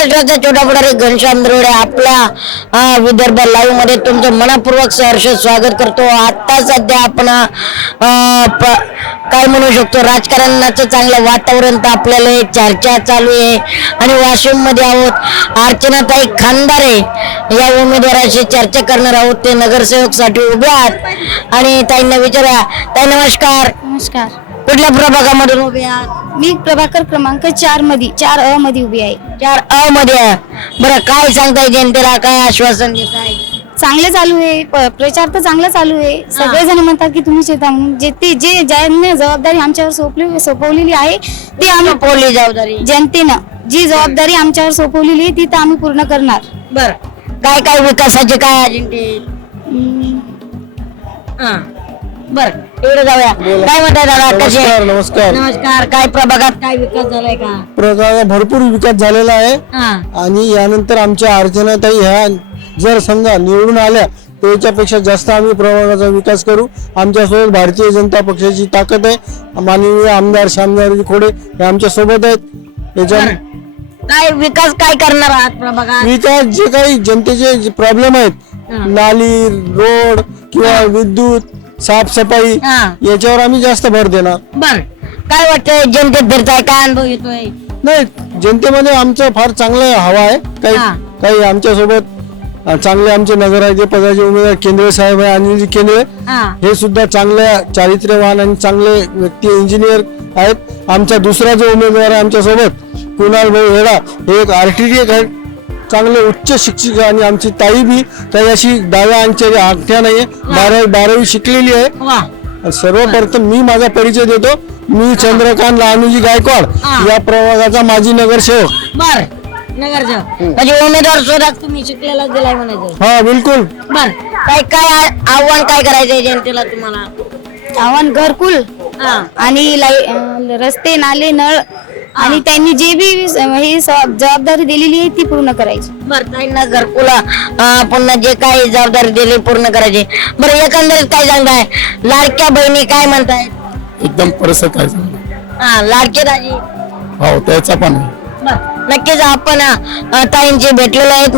महाराष्ट्राचा छोटा पुढारी घनश्याम दरोडे आपल्या विदर्भ लाईव्ह मध्ये तुमचं मनपूर्वक सहर्ष स्वागत करतो। आता सध्या आपण काय म्हणू शकतो, राजकारणाचं चांगलं वातावरण तापलेलं आहे, चर्चा चालू आहे आणि वाशिम मध्ये आहोत। अर्चनाताई खानदारे या उमेदवाराशी चर्चा करणार आहोत। ते नगरसेवक साठी उभे आहेत आणि ताईंना विचारा। ताई नमस्कार। नमस्कार। कुठल्या प्रभागामधून उभे आहात? मी प्रभाकर क्रमांक 4 मध्ये 4 मध्ये उभी आहे। 4 मध्ये आहे। बरं, काय सांगताय जनतेला, काय आश्वासन देत आहे? चांगलं चालू आहे, प्रचार तर चांगला चालू आहे। सगळेजण म्हणतात की तुम्ही शेता म्हणून जे ज्यांनी जबाबदारी आमच्यावर सोपवलेली आहे ती आम्ही पोली जबाबदारी जनतेनं जी जबाबदारी आमच्यावर सोपवलेली आहे ती तर आम्ही पूर्ण करणार। बर, काय काय विकासाचे काय अजेंडे? बर, एवढं जाऊया। काय म्हणताय दादा, कसे? नमस्कार नमस्कार नमस्कार। काय प्रभागात काय विकास झालाय का? प्रभागात भरपूर विकास झालेला आहे आणि यानंतर आमच्या अर्चनाताई ह्या जर समजा निवडून आल्या त्याच्यापेक्षा जास्त आम्ही प्रभागाचा विकास करू। आमच्यासोबत भारतीय जनता पक्षाची ताकद आहे। माननीय आमदार श्यामदाजी खोडे हे आमच्या सोबत आहेत। याच्या काय विकास काय करणार आहात प्रभागात? विकास जे काही जनतेचे जे प्रॉब्लेम आहेत, नाली, रोड किंवा विद्युत, साफसफाई, याच्यावर आम्ही जास्त भर देणार। बर, काय वाटतंय जनतेत फिरताय, काय अनुभव येतोय? नाही, जनतेमध्ये आमचं फार चांगलं हवा आहे। काही काही आमच्या सोबत चांगले आमचे नगराध्यक्ष पदाचे उमेदवार केंद्रे साहेब आहे, अनिलजी केंद्रे, हे सुद्धा चांगल्या चारित्र्यवान आणि चांगले व्यक्ती इंजिनियर आहेत। आमचा दुसरा जो उमेदवार आहे आमच्या सोबत कुणाल भाऊ हेडा, हे एक आर्किटेक्ट आहेत, चांगले उच्च शिक्षित। आणि आमची ताई बी काही अशी डाव्या अंगच्या आठ्या नाहीये, 12वी शिकलेली आहे। सर्वप्रथम मी माझा परिचय देतो। मी चंद्रकांत लहानूजी गायकवाड या प्रभागाचा माजी नगरसेवक। बर, नगरसेवक म्हणजे उमेदवार शोधात तुम्ही शिकलेला दिलाय म्हणायचं? हा, बिलकुल। बर, काय काय आव्हान काय करायचंय जनतेला तुम्हाला? आव्हान घरकुल आणि रस्ते, नाले, नळ आणि त्यांनी जे बी ही जबाबदारी दिलेली आहे ती पूर्ण करायची। बर, ताईंना घरकुला पुन्हा जे काही जबाबदारी दिली पूर्ण करायची। बरं, एकंदरीत काय सांगताय? लाडक्या बहिणी काय म्हणतायत? एकदम परसत आहे। लाडके दाजी हो, त्याचा पण नक्कीच आपण ताईंचे भेटलेले आहेत,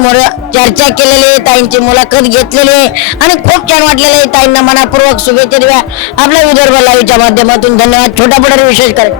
चर्चा केलेली आहे, ताईंची मुलाखत घेतलेली आहे आणि खूप छान वाटलेलं आहे। ताईंना मनापूर्वक शुभेच्छा द्या आपल्या विदर्भ लाईव्हच्या माध्यमातून। धन्यवाद। छोटा पुढारी विशेष कर